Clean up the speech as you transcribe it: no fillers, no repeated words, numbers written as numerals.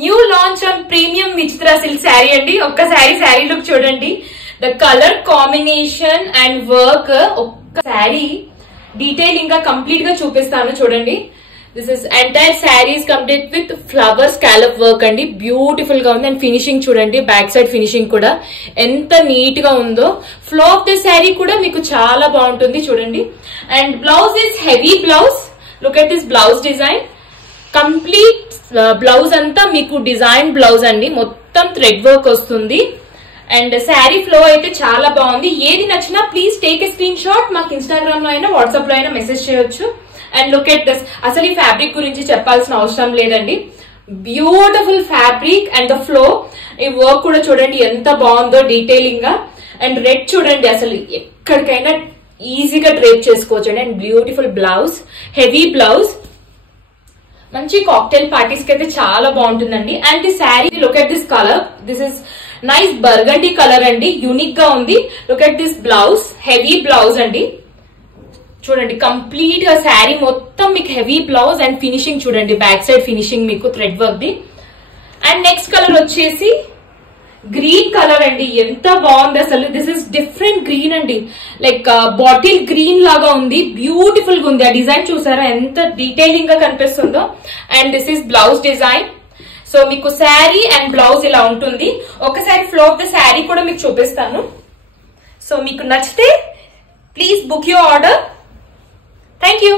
New launch on premium విచిత్ర silk sari అండి. ఒక్కసారి శారీ లుక్ చూడండి. The colour combination and work, ఒక్క శారీ డీటెయిలింగ్ గా కంప్లీట్ గా చూపిస్తాను చూడండి. This is entire sari is complete with flower scallop work అండి. బ్యూటిఫుల్ గా ఉంది. అండ్ ఫినిషింగ్ చూడండి, బ్యాక్ సైడ్ ఫినిషింగ్ కూడా ఎంత నీట్ గా ఉందో. ఫ్లో ఆఫ్ ద శారీ కూడా మీకు చాలా బాగుంటుంది చూడండి. And blouse is heavy blouse. Look at this blouse design. Complete blouse అంతా మీకు డిజైన్ బ్లౌజ్ అండి. మొత్తం థ్రెడ్ వర్క్ వస్తుంది. అండ్ శారీ ఫ్లో అయితే చాలా బాగుంది. ఏది నచ్చినా please take a screen shot. మాకు ఇన్స్టాగ్రామ్ లో అయినా వాట్సాప్ లో అయినా మెసేజ్ చేయొచ్చు. And look at this. అసలు ఈ ఫ్యాబ్రిక్ గురించి చెప్పాల్సిన అవసరం లేదండి. Beautiful fabric and the flow. ఈ వర్క్ కూడా చూడండి ఎంత బాగుందో డీటెయిలింగ్ గా. అండ్ రెడ్ చూడండి, అసలు ఎక్కడికైనా ఈజీగా డ్రేప్ చేసుకోవచ్చు అండి. And beautiful blouse, heavy blouse. మంచి కాక్టైల్ పార్టీస్ కి అయితే చాలా బాగుంటుందండి. And the sari, look at this colour. This is nice burgundy colour అండి. యూనిక్ గా ఉంది. Look at this blouse, heavy blouse అండి. చూడండి కంప్లీట్ గా శారీ మొత్తం మీకు హెవీ బ్లౌజ్. అండ్ ఫినిషింగ్ చూడండి, బ్యాక్ సైడ్ ఫినిషింగ్ మీకు thread work the. And next colour వచ్చేసి గ్రీన్ కలర్ అండి. ఎంత బాగుంది అసలు. దిస్ ఇస్ డిఫరెంట్ గ్రీన్ అండి. లైక్ బాటిల్ గ్రీన్ లాగా ఉంది. బ్యూటిఫుల్ గా ఉంది. ఆ డిజైన్ చూసారా ఎంత డీటెయిలింగ్ గా కనిపిస్తుందో. And this is blouse design. So మీకు శారీ అండ్ బ్లౌజ్ ఇలా ఉంటుంది. ఒకసారి ఫ్లో ఆఫ్ ద శారీ కూడా మీకు చూపిస్తాను. సో మీకు నచ్చితే please book your order. Thank you.